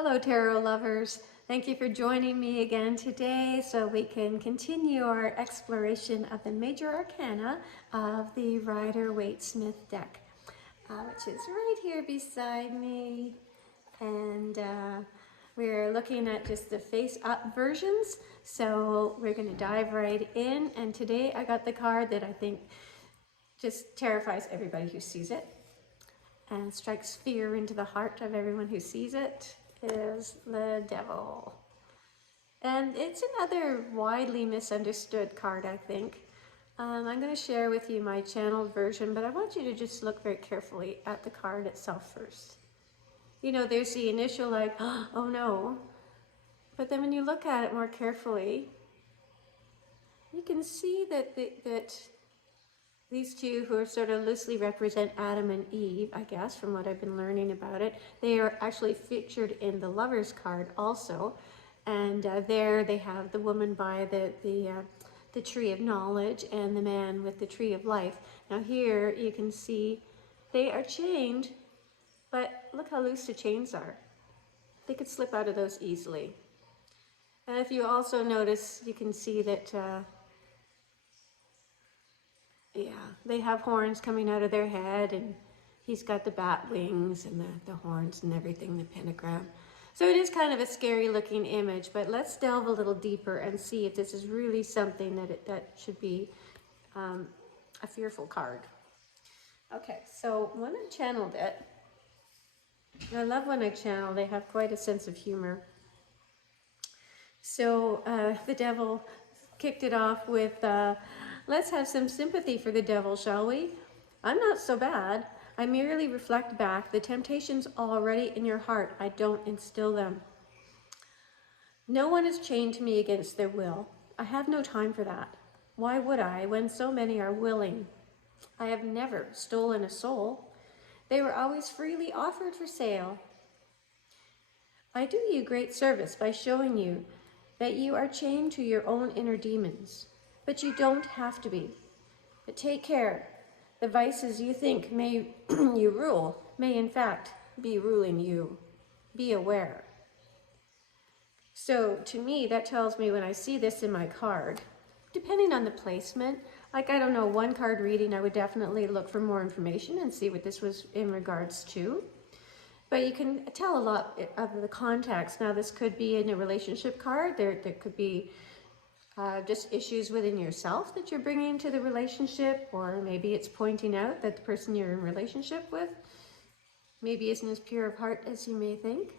Hello, tarot lovers. Thank you for joining me again today so we can continue our exploration of the major arcana of the Rider-Waite-Smith deck, which is right here beside me. And we're looking at just the face-up versions, so we're going to dive right in. And today I got the card that I think just terrifies everybody who sees it and strikes fear into the heart of everyone who sees it, is the Devil. And it's another widely misunderstood card, I think. I'm going to share with you my channeled version, but I want you to just look very carefully at the card itself first. You know, there's the initial like, oh no, but then when you look at it more carefully, you can see that these two, who are sort of loosely represent Adam and Eve, I guess, from what I've been learning about it, they are actually featured in the Lovers card also. And there they have the woman by the tree of knowledge and the man with the tree of life. Now here you can see they are chained, but look how loose the chains are. They could slip out of those easily. And if you also notice, you can see that yeah, they have horns coming out of their head, and he's got the bat wings and the horns and everything, the pentagram. So it is kind of a scary looking image, but let's delve a little deeper and see if this is really something that should be a fearful card. Okay, so when I channeled it, I love when I channel, they have quite a sense of humor. So the Devil kicked it off with, let's have some sympathy for the devil, shall we? I'm not so bad. I merely reflect back the temptations already in your heart. I don't instill them. No one is chained to me against their will. I have no time for that. Why would I, when so many are willing? I have never stolen a soul. They were always freely offered for sale. I do you great service by showing you that you are chained to your own inner demons, but you don't have to be. But take care. The vices you think may you rule may in fact be ruling you. Be aware. So to me, that tells me when I see this in my card, depending on the placement, like I don't know, one card reading, I would definitely look for more information and see what this was in regards to. But you can tell a lot of the context. Now, this could be in a relationship card. There could be just issues within yourself that you're bringing to the relationship, or maybe it's pointing out that the person you're in relationship with maybe isn't as pure of heart as you may think.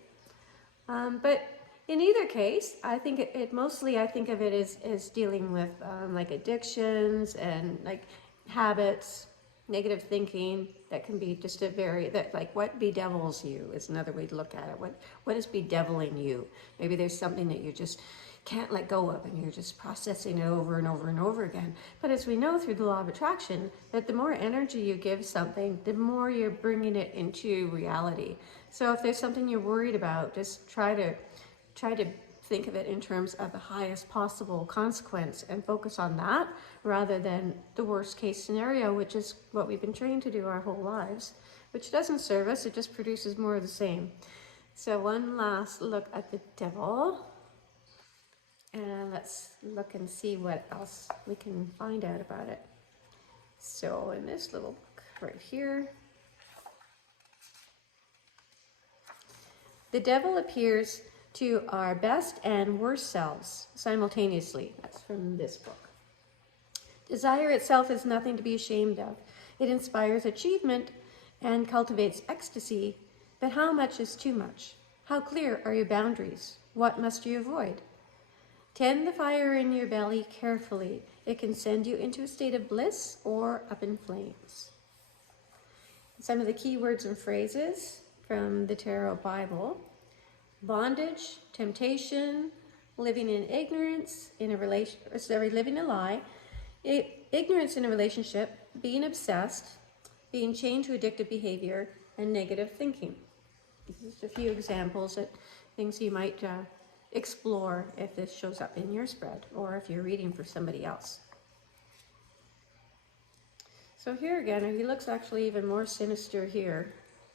But in either case, I think I think of it as dealing with like addictions and like habits, negative thinking. That can be just like what bedevils you is another way to look at it. What is bedeviling you? Maybe there's something that you just can't let go of and you're just processing it over and over and over again. But as we know through the law of attraction, that the more energy you give something, the more you're bringing it into reality. So if there's something you're worried about, just try to think of it in terms of the highest possible consequence and focus on that rather than the worst case scenario, which is what we've been trained to do our whole lives, which doesn't serve us. It just produces more of the same. So one last look at the Devil, and let's look and see what else we can find out about it. So in this little book right here, the Devil appears to our best and worst selves simultaneously. That's from this book. Desire itself is nothing to be ashamed of. It inspires achievement and cultivates ecstasy, but how much is too much? How clear are your boundaries? What must you avoid? Tend the fire in your belly carefully. It can send you into a state of bliss or up in flames. Some of the key words and phrases from the Tarot Bible: bondage, temptation, living in ignorance in a living a lie, ignorance in a relationship, being obsessed, being chained to addictive behavior, and negative thinking. Just a few examples of things you might explore if this shows up in your spread or if you're reading for somebody else. So here again, he looks actually even more sinister here,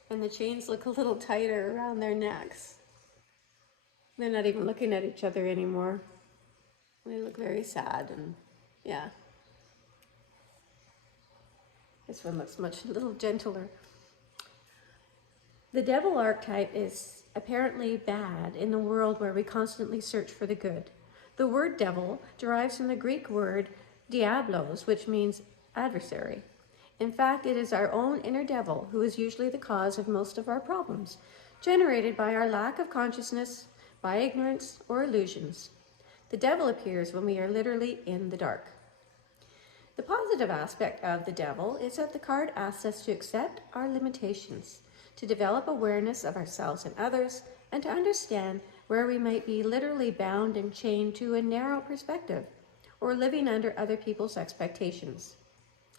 and the chains look a little tighter around their necks. They're not even looking at each other anymore. They look very sad, and yeah. This one looks much a little gentler. The devil archetype is apparently bad in the world where we constantly search for the good. The word devil derives from the Greek word diablos, which means adversary. In fact, it is our own inner devil who is usually the cause of most of our problems, generated by our lack of consciousness, by ignorance, or illusions. The devil appears when we are literally in the dark. The positive aspect of the devil is that the card asks us to accept our limitations, to develop awareness of ourselves and others, and to understand where we might be literally bound and chained to a narrow perspective, or living under other people's expectations.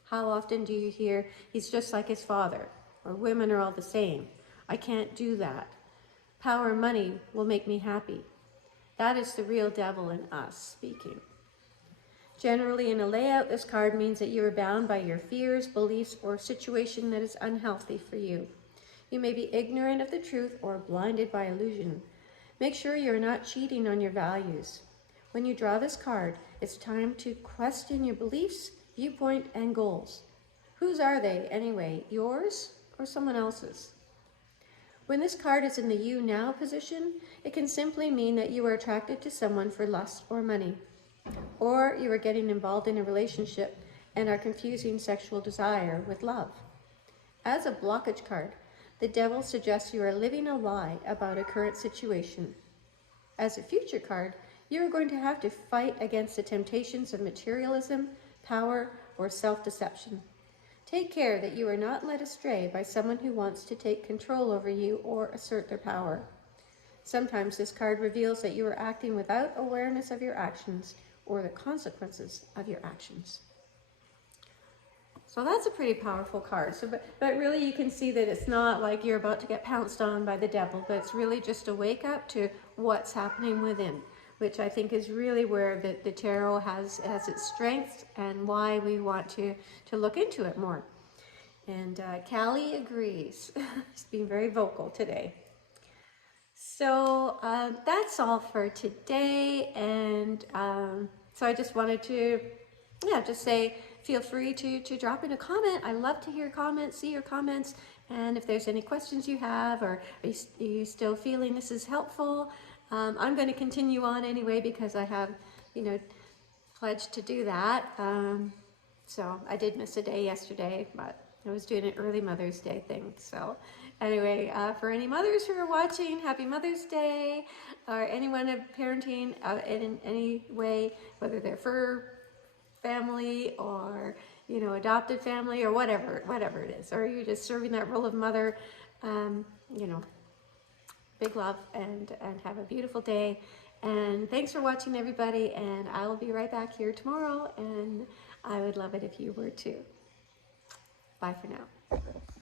How often do you hear, he's just like his father, or women are all the same, I can't do that, power and money will make me happy. That is the real devil in us speaking. Generally, in a layout, this card means that you are bound by your fears, beliefs, or situation that is unhealthy for you. You may be ignorant of the truth or blinded by illusion. Make sure you are not cheating on your values. When you draw this card, it's time to question your beliefs, viewpoint, and goals. Whose are they anyway, yours or someone else's? When this card is in the you now position, it can simply mean that you are attracted to someone for lust or money, or you are getting involved in a relationship and are confusing sexual desire with love. As a blockage card, the devil suggests you are living a lie about a current situation. As a future card, you are going to have to fight against the temptations of materialism, power, or self-deception. Take care that you are not led astray by someone who wants to take control over you or assert their power. Sometimes this card reveals that you are acting without awareness of your actions or the consequences of your actions. So that's a pretty powerful card. But really you can see that it's not like you're about to get pounced on by the devil, but it's really just a wake up to what's happening within, which I think is really where the tarot has its strengths and why we want to look into it more. And Callie agrees. She's being very vocal today. So that's all for today. And so I just wanted to, just say, feel free to drop in a comment. I love to hear comments, see your comments. And if there's any questions you have, or are you still feeling this is helpful, I'm going to continue on anyway because I have, pledged to do that. So I did miss a day yesterday, but I was doing an early Mother's Day thing. So anyway, for any mothers who are watching, happy Mother's Day, or anyone of parenting in any way, whether they're fur family or, adopted family or whatever it is, or you're just serving that role of mother, big love and have a beautiful day. And thanks for watching, everybody, and I will be right back here tomorrow, and I would love it if you were too. Bye for now.